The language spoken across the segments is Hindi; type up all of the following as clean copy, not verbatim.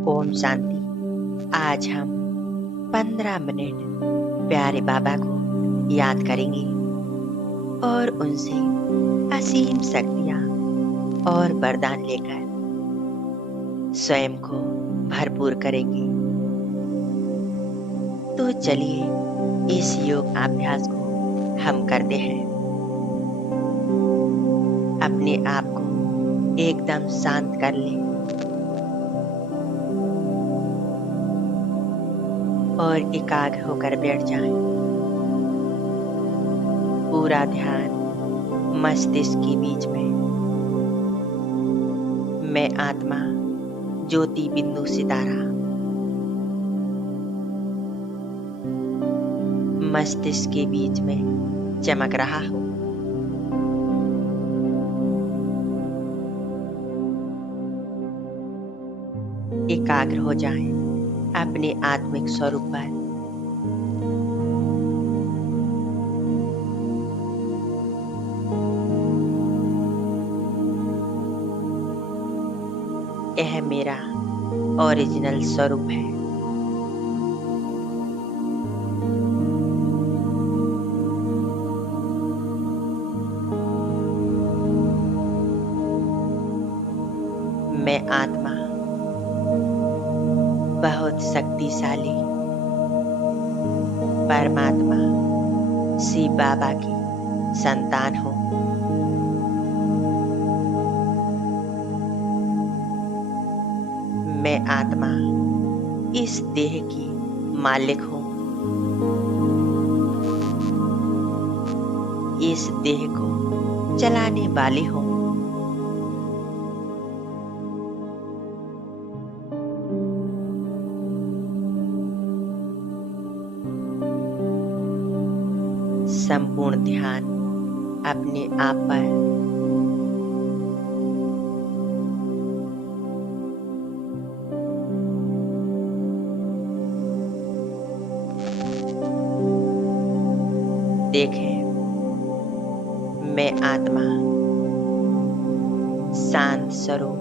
ओम शांति। आज हम 15 मिनट प्यारे बाबा को याद करेंगे और उनसे असीम शक्तियाँ और वरदान लेकर स्वयं को भरपूर करेंगे। तो चलिए इस योग अभ्यास को हम करते हैं। अपने आप को एकदम शांत कर लें और एकाग्र होकर बैठ जाएं। पूरा ध्यान मस्तिष्क के बीच में। मैं आत्मा ज्योति बिंदु सितारा मस्तिष्क के बीच में चमक रहा हूँ। एकाग्र हो जाएं अपने आत्मिक स्वरूप पर। यह मेरा ओरिजिनल स्वरूप है। मैं आत्मा बहुत शक्तिशाली परमात्मा शिव बाबा की संतान हूँ। मैं आत्मा इस देह की मालिक हूँ। इस देह को चलाने वाली हूँ। संपूर्ण ध्यान अपने आप पर। देखें, मैं आत्मा शांत स्वरूप।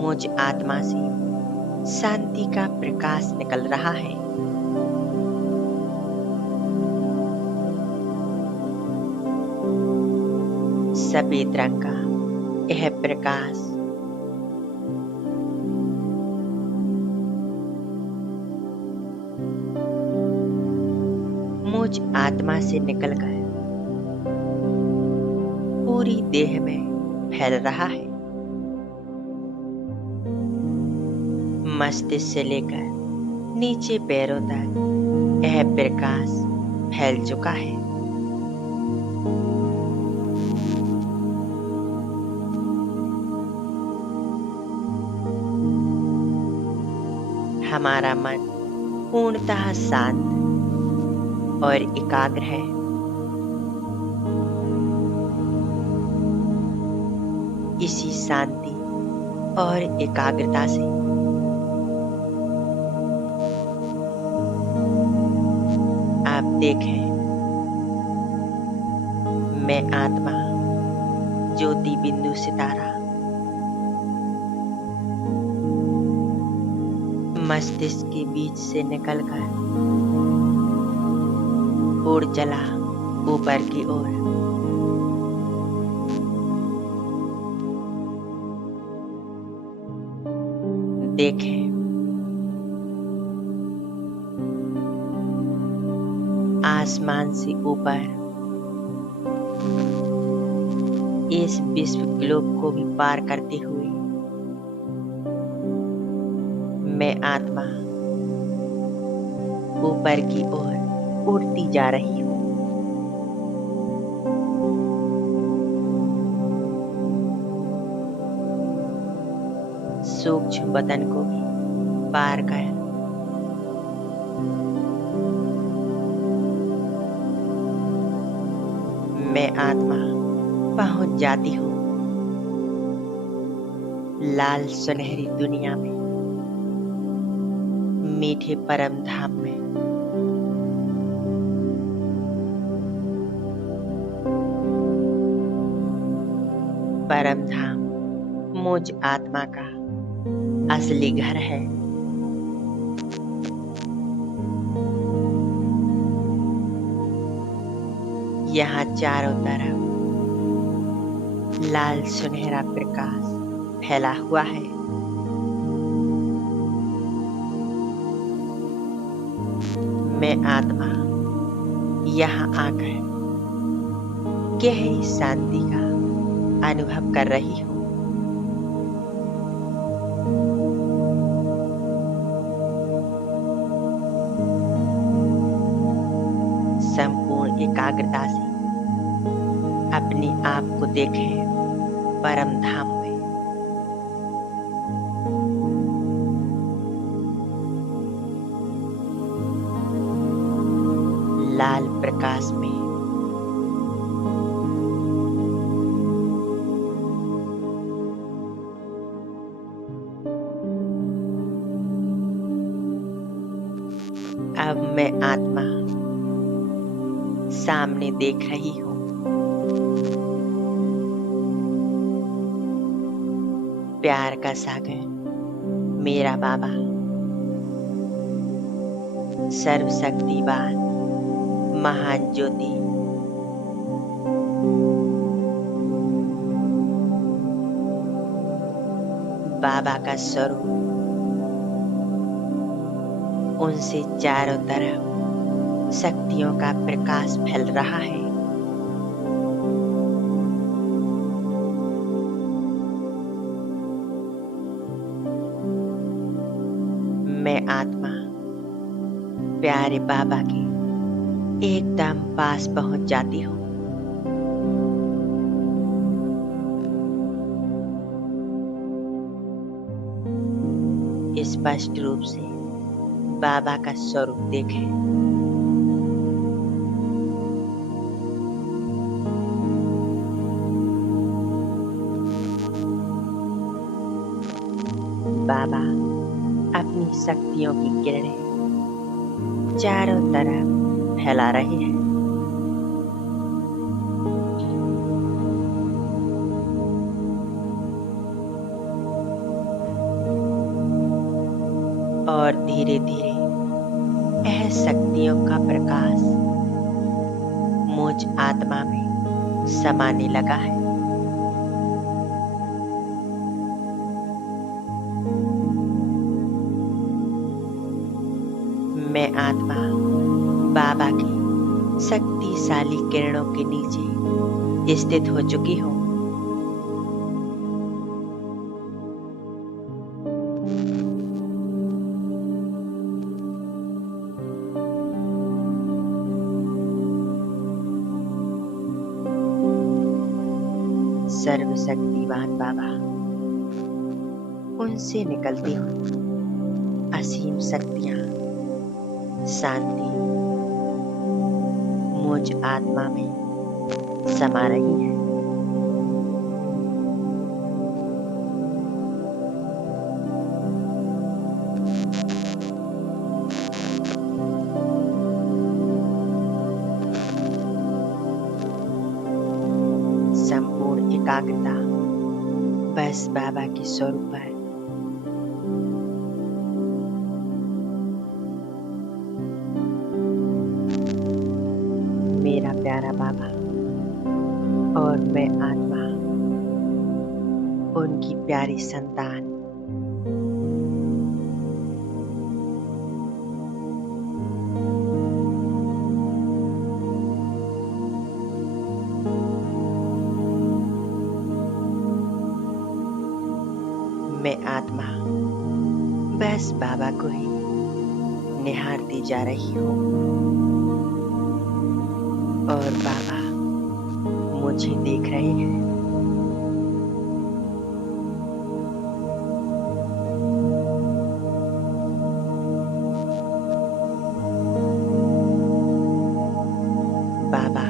मुझ आत्मा से शांति का प्रकाश निकल रहा है। सफेद रंग का यह प्रकाश मुझ आत्मा से निकलकर पूरी देह में फैल रहा है। मस्तिष्क से लेकर नीचे पैरों तक यह प्रकाश फैल चुका है। हमारा मन पूर्णतः शांत और एकाग्र है। इसी शांति और एकाग्रता से आप देखें, मैं आत्मा ज्योति बिंदु सितारा मस्तिष्क के बीच से निकलकर उड़ चला ऊपर की ओर। देखें, आसमान से ऊपर इस विश्व ग्लोब को भी पार करते हुए मैं आत्मा ऊपर की ओर उड़ती जा रही हूँ। सूक्ष्म बदन को भी पार कर मैं आत्मा पहुंच जाती हूँ लाल सुनहरी दुनिया में, मीठे परम धाम में। परम धाम मुझ आत्मा का असली घर है। यहाँ चारों तरफ लाल सुनहरा प्रकाश फैला हुआ है। मैं आत्मा यहाँ आकर गहरी शांति का अनुभव कर रही हूँ। संपूर्ण एकाग्रता से अपने आप को देखें परम धाम में। लाल प्रकाश में अब मैं आत्मा सामने देख रही हूँ। प्यार का सागर मेरा बाबा, सर्वशक्तिवान महान ज्योति, बाबा का स्वरूप उनसे चारों तरफ शक्तियों का प्रकाश फैल रहा है। मैं आत्मा प्यारे बाबा के एकदम पास पहुंच जाती हूँ। स्पष्ट रूप से बाबा का स्वरूप देखें। बाबा अपनी शक्तियों की किरणें चारों तरफ फैला रहे हैं। और धीरे धीरे यह शक्तियों का प्रकाश मुझ आत्मा में समाने लगा है। मैं आत्मा बाबा की शक्तिशाली किरणों के नीचे स्थित हो चुकी हूँ। सर्वशक्तिवान बाबा, उनसे निकलती हुई असीम शक्तियाँ, शांति मुझ आत्मा में समा रही है। संपूर्ण एकाग्रता बस बाबा के स्वरूप पर। मेरा प्यारा बाबा और मैं आत्मा, उनकी प्यारी संतान। मैं आत्मा बस बाबा को ही निहारती जा रही हूँ और बाबा मुझे देख रहे हैं। बाबा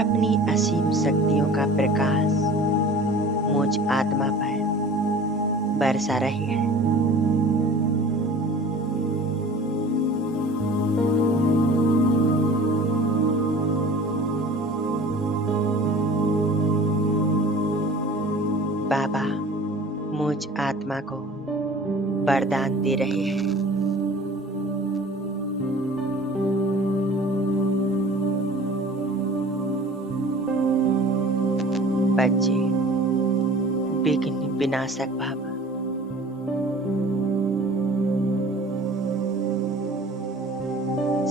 अपनी असीम शक्तियों का प्रकाश मुझ आत्मा पर बरसा रहे हैं। बाबा मुझ आत्मा को वरदान दे रहे हैं। बच्चे, विघ्न विनाशक भव।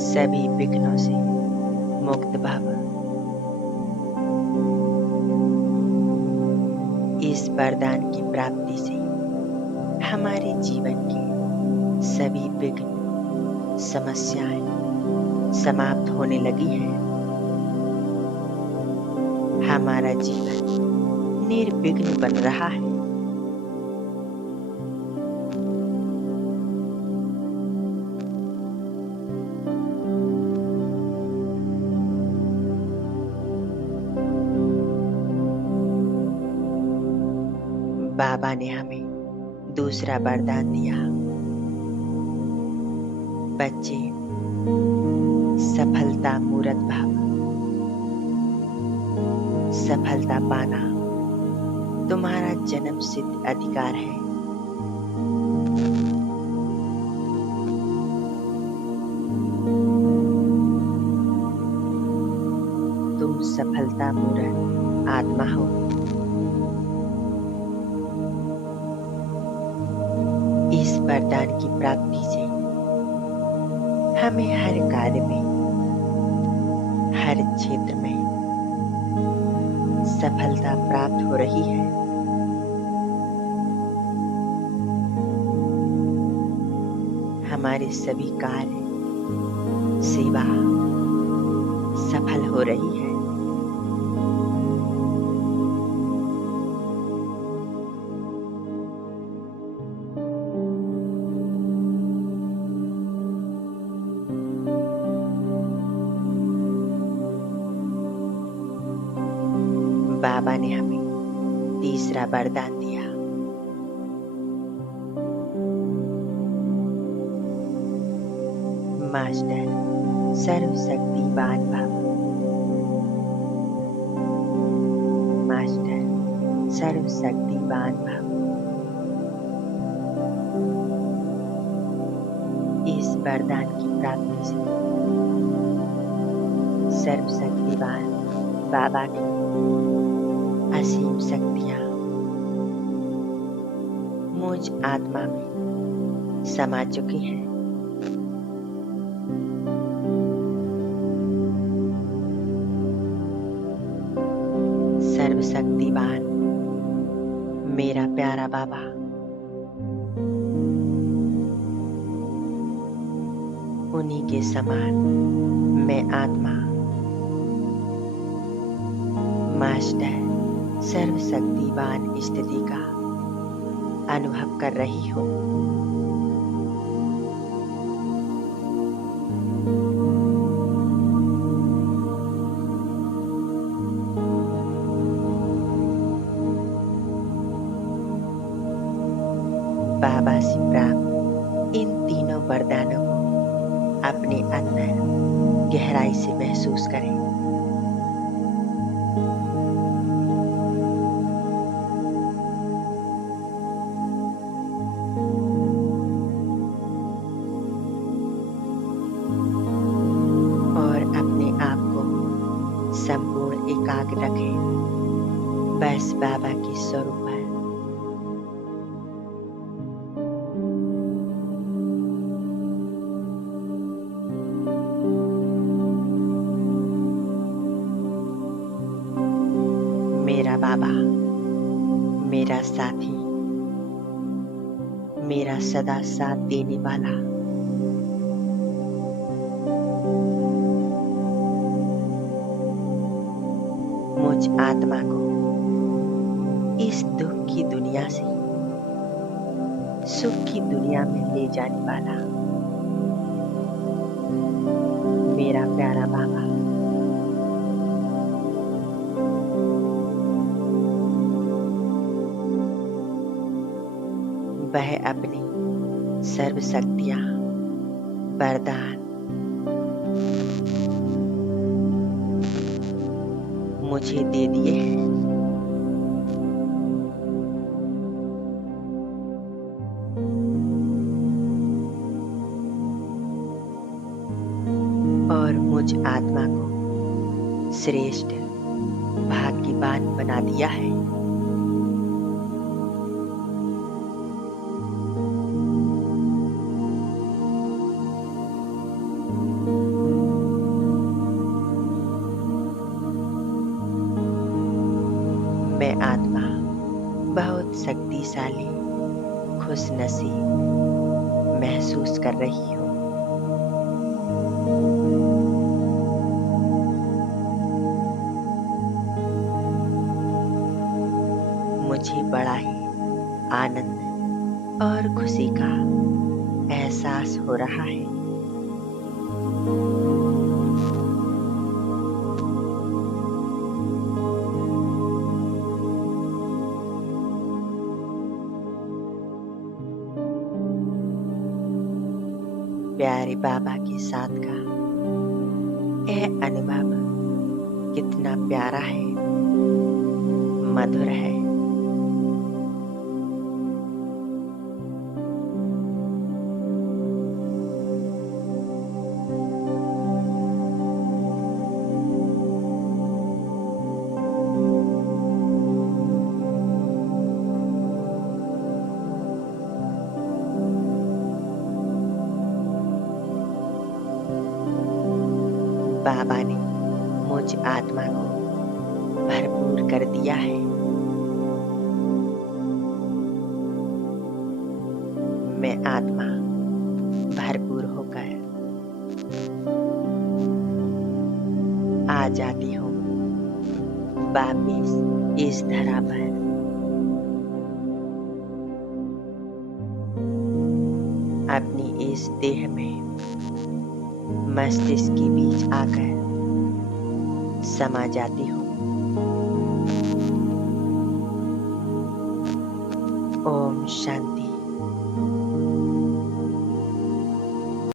सभी विघ्नों से मुक्त भव। इस वरदान की प्राप्ति से हमारे जीवन के सभी विघ्न समस्याएं समाप्त होने लगी हैं। हमारा जीवन निर्विघ्न बन रहा है। बाबा ने हमें दूसरा वरदान दिया। बच्चे, सफलता मूरत भव। सफलता पाना तुम्हारा जन्म सिद्ध अधिकार है। तुम सफलता मूरत आत्मा हो। इस वरदान की प्राप्ति से हमें हर कार्य में, हर क्षेत्र में सफलता प्राप्त हो रही है। हमारे सभी कार्य, सेवा सफल हो रही है। बाबा ने हमें तीसरा वरदान दिया। मास्टर सर्वशक्तिवान भव। मास्टर सर्वशक्तिवान भव। इस वरदान की प्राप्ति से सर्वशक्तिवान बाबा की असीम शक्तियां मुझ आत्मा में समा चुकी हैं। सर्वशक्तिवान मेरा प्यारा बाबा, उन्हीं के समान मैं आत्मा मास्टर सर्वशक्तिवान स्थिति का अनुभव कर रही हूँ। बाबा से प्राप्त इन तीनों वरदानों को अपने अंदर गहराई से महसूस करें। और अपने आप को संपूर्ण एकाग्र रखें बस बाबा के स्वरूप पर। मेरा बाबा, मेरा साथी, मेरा सदा साथ देने वाला, मुझ आत्मा को इस दुख की दुनिया से सुख की दुनिया में ले जाने वाला मेरा प्यारा बाबा। वह अपनी सर्व शक्तियां, वरदान मुझे दे दिए हैं। मुझ आत्मा को श्रेष्ठ भाग्यवान बना दिया है। मैं आत्मा बहुत शक्तिशाली, खुशनसीब महसूस कर रही हूँ। मुझे बड़ा ही आनंद और खुशी का एहसास हो रहा है। प्यारे बाबा के साथ का यह अनुभव कितना प्यारा है, मधुर है। बाबा ने मुझ आत्मा को भरपूर कर दिया है। मैं आत्मा भरपूर होकर आ जाती हूँ वापिस इस धरा पर। अपनी इस देह में मस्तिष्क के बीच आकर समा जाती हूँ। ओम शांति।